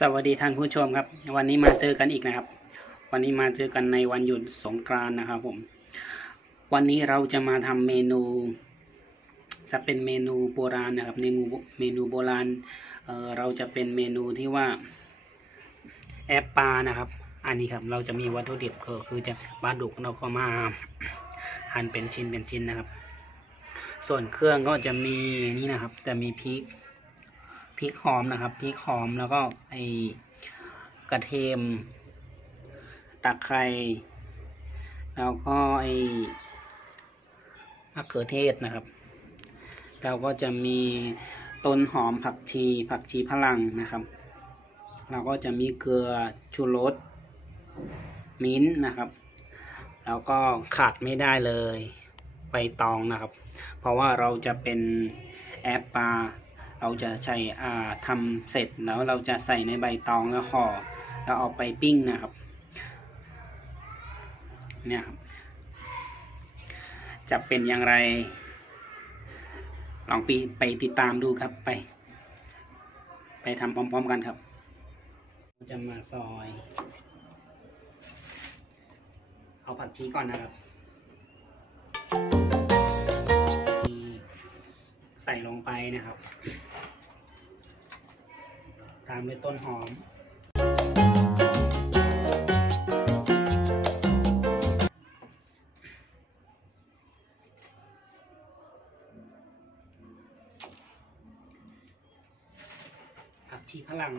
สวัสดีท่านผู้ชมครับวันนี้มาเจอกันอีกนะครับวันนี้มาเจอกันในวันหยุดสงกรานต์นะครับผมวันนี้เราจะมาทำเมนูจะเป็นเมนูโบราณนะครับเมนูโบราณเราจะเป็นเมนูที่ว่าแอปปลานะครับอันนี้ครับเราจะมีวัตถุดิบก็คือจะปลาดุกเราก็มาหั่นเป็นชิ้นนะครับส่วนเครื่องก็จะมีนี่นะครับจะมีพริกหอมนะครับพริกหอมแล้วก็กระเทียมตะไคร้แล้วก็มะเขือเทศนะครับเราก็จะมีต้นหอมผักชีฝรั่งนะครับเราก็จะมีเกลือชูรสมิ้นท์นะครับแล้วก็ขาดไม่ได้เลยใบตองนะครับเพราะว่าเราจะเป็นแอปปลาเราจะใช้ทำเสร็จแล้วเราจะใส่ในใบตองแล้วห่อแล้วเอาไปปิ้งนะครับเนี่ยครับจะเป็นอย่างไรลองไปติดตามดูครับไปทำพร้อมๆกันครับจะมาซอยเอาผักชีก่อนนะครับใส่ลงไปนะครับตามด้วยต้นหอมผักชีฝรั่ง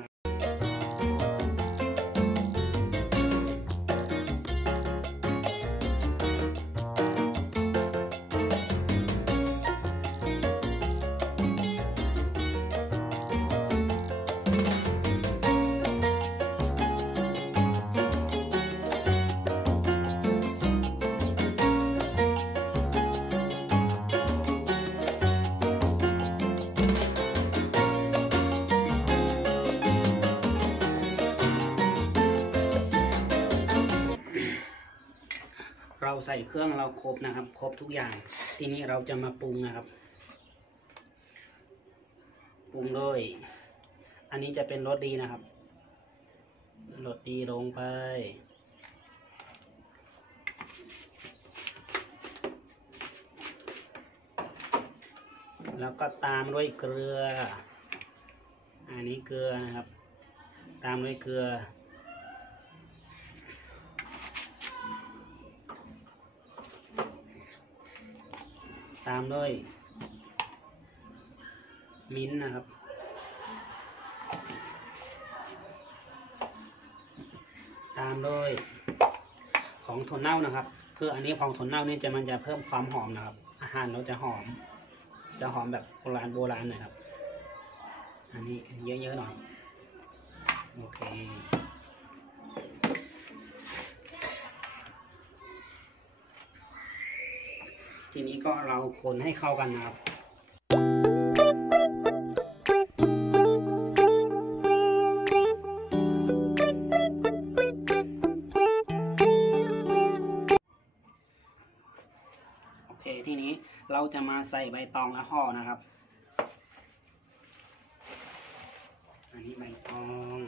เราใส่เครื่องเราครบนะครับครบทุกอย่างทีนี้เราจะมาปรุงนะครับปรุงด้วยอันนี้จะเป็นรสดีนะครับรสดีลงไปแล้วก็ตามด้วยเกลืออันนี้เกลือนะครับตามด้วยเกลือตามด้วยมิ้นท์นะครับตามด้วยของถั่วเน่านะครับคืออันนี้ของถั่วเน่านี่มันจะเพิ่มความหอมนะครับอาหารเราจะหอมแบบโบราณหน่อยครับอันนี้เยอะๆหน่อยโอเคทีนี้ก็เราคนให้เข้ากันนะครับโอเคทีนี้เราจะมาใส่ใบตองและห่อนะครับอันนี้ใบตอง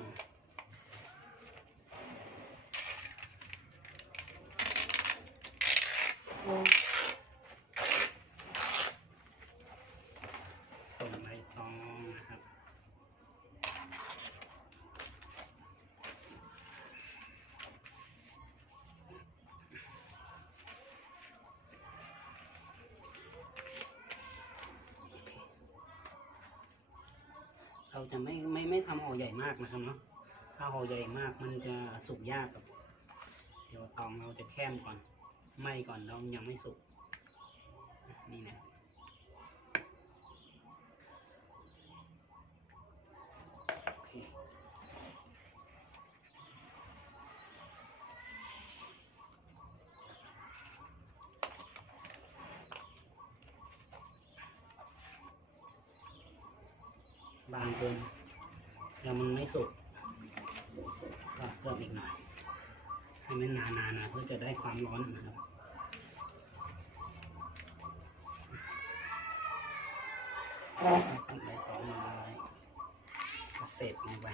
ส่งใบตองนะครับเราจะไม่ทำห่อใหญ่มากนะครับเนาะถ้าห่อใหญ่มากมันจะสุกยากครับเดี๋ยวตองเราจะแคมก่อนไหม้ก่อนเรายังไม่สุกนี่นะบางเกินแล้วมันไม่สุกก็เพิ่มอีกหน่อยให้มันนานๆนะเพื่อจะได้ความร้อนนะครับใบตองลงไปเสร็จลงไป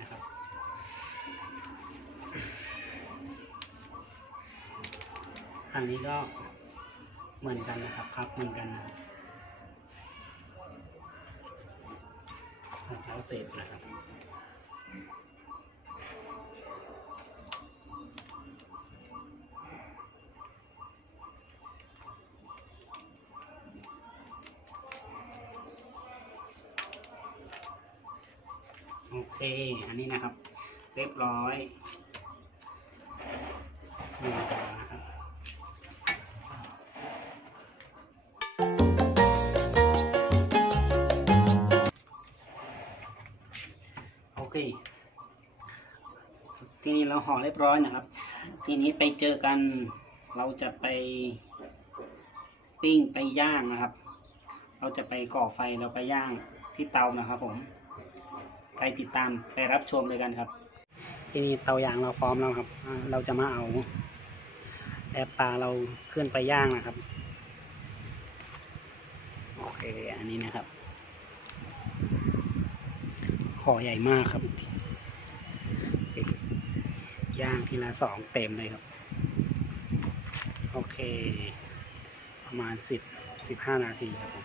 นะครับทางนี้ก็เหมือนกันนะครับพับเหมือนกันนะครับแล้วเสร็จนะครับโอเคอันนี้นะครับเรียบร้อยนี่นะครับโอเคทีนี้เราห่อเรียบร้อยนะครับทีนี้ไปเจอกันเราจะไปปิ้งไปย่างนะครับเราจะไปก่อไฟเราไปย่างที่เตานะครับผมไปติดตามไปรับชมเลยกันครับทีนี้เตาย่างเราพร้อมแล้วครับเราจะมาเอาแอปปลาเราขึ้นไปย่างนะครับโอเคอันนี้นะครับห่อใหญ่มากครับย่างทีละ2เต็มเลยครับโอเคประมาณ10-15 นาทีครับผม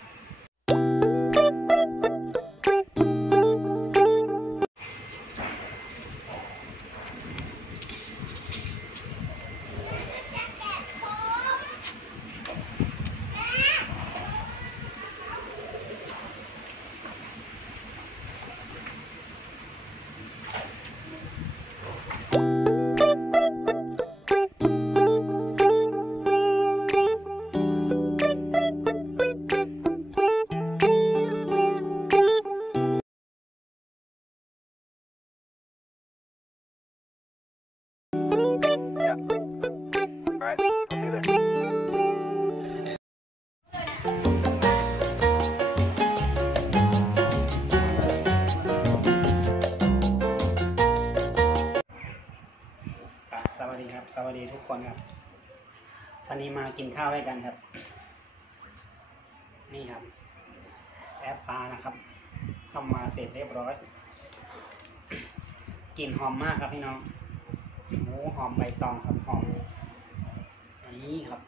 สวัสดีครับสวัสดีทุกคนครับวันนี้มากินข้าวด้วยกันครับนี่ครับแอปปลานะครับทำมาเสร็จเรียบร้อยกลิ่นหอมมากครับพี่น้องหมูหอมใบตองครับหอมอันนี้ครับ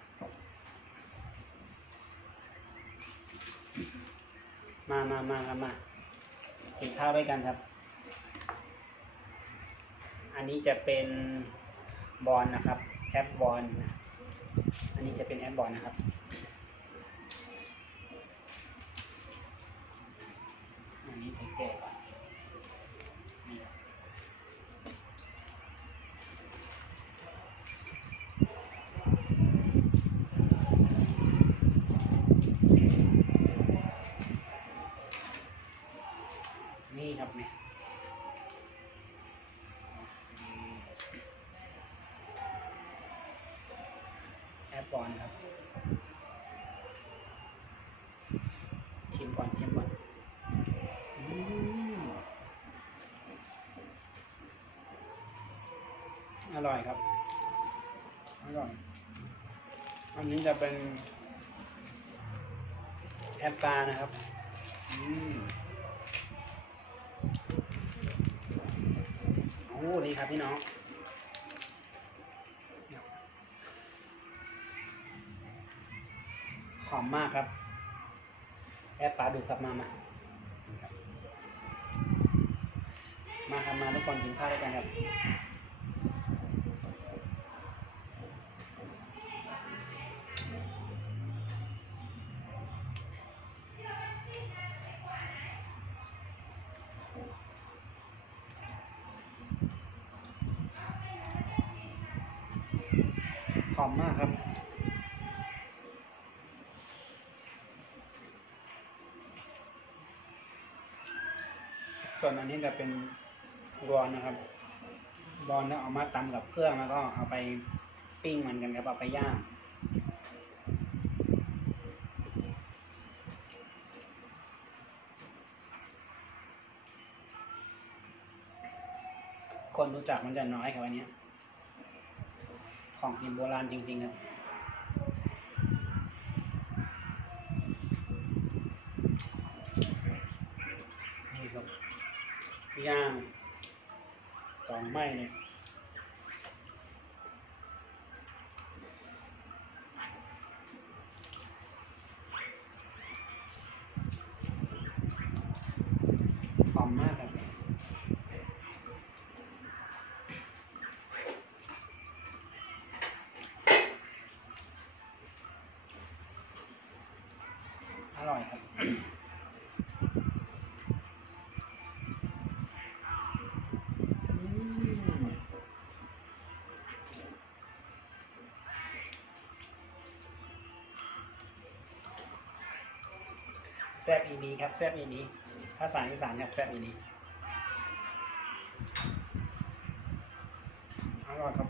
มากินข้าวด้วยกันครับอันนี้จะเป็นบอลนะครับแอปบอลอันนี้จะเป็นแอปบอลนะครับอันนี้ถึงแก่ก่อนนี่ครับเนี่ยแอปบอลครับชิมก่อนอร่อยครับอร่อยอันนี้จะเป็นแอปปลานะครับโอ้ดีครับพี่น้องหอมมากครับแอปปลาดูกลับมาครับมาทุกคนกินข้าวด้วยกันครับหอมมากครับส่วนอันนี้จะเป็นบอลนะครับบอลแล้วเอามาตำกับเครื่องแล้วก็เอาไปปิ้งมันกันครับเอาไปย่างคนรู้จักมันจะน้อยครับอันนี้ของกินโบราณจริงๆครับนี่ครับย่าง หรือไม่เนี่ยหอมมากครับอร่อยครับแซ่บอีนี้ครับแซ่บอีนี้ภาษาอีสานครับแซ่บอีนี้อร่อยครับ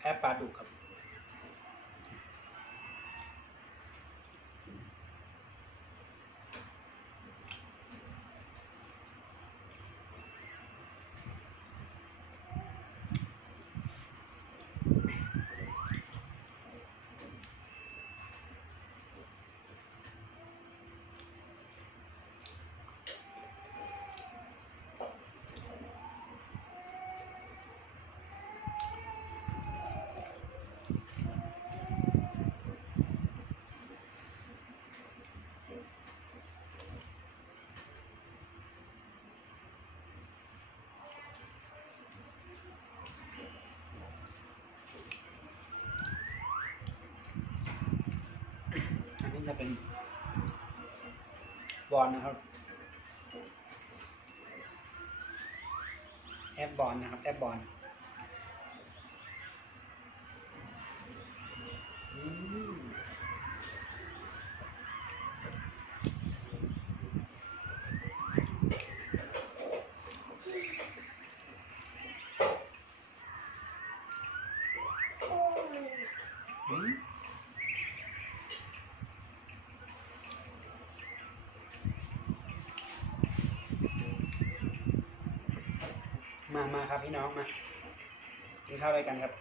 แอบปลาดุกครับอันนี้จะเป็นบอลนะครับแอปบอลนะครับแอปบอลมาครับพี่น้องมากินข้าวด้วยกันครับ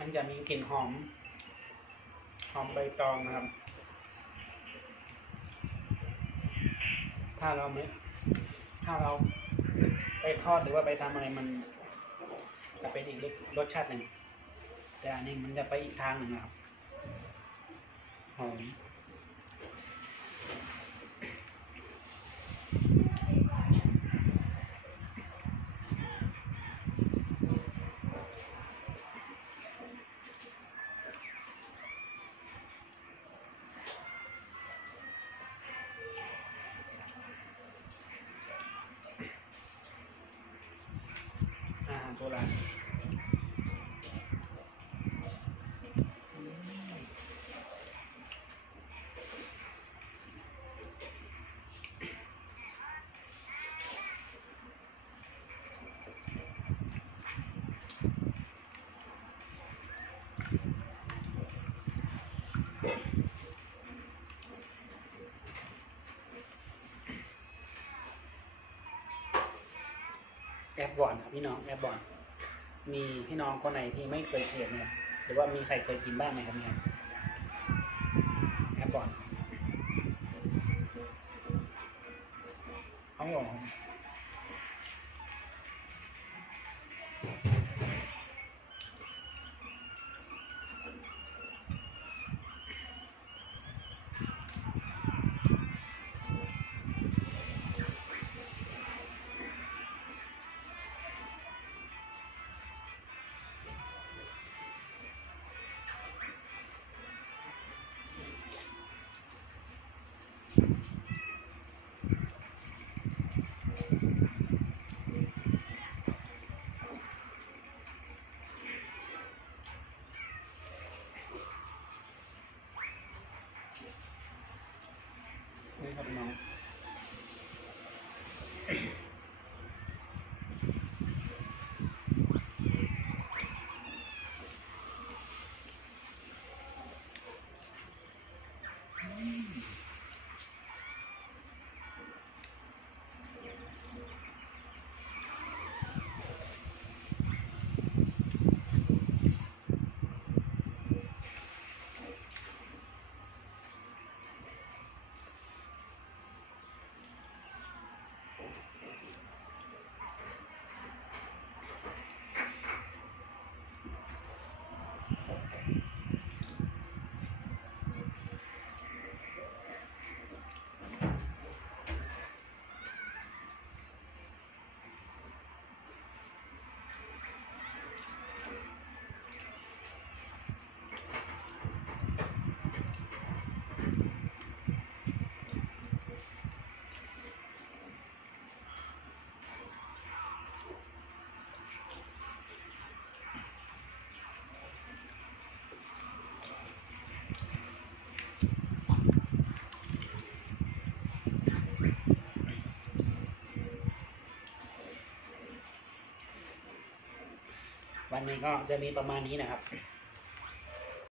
มันจะมีกลิ่นหอมใบตองนะครับถ้าเราไปทอดหรือว่าไปทำอะไรมันจะเป็นอีกรสชาติหนึ่งแต่อันนี้มันจะไปอีกทางหนึ่งนะครับหอมอาหารโบราณแอปบอลครับพี่น้องแอปบอลมีพี่น้องคนไหนที่ไม่เคยเห็นเนี่ยหรือว่ามีใครเคยกินบ้างไหมครับเนี่ยแอปบอลเขาบอก นี่ครับน้องวันนี้ก็จะมีประมาณนี้นะครับ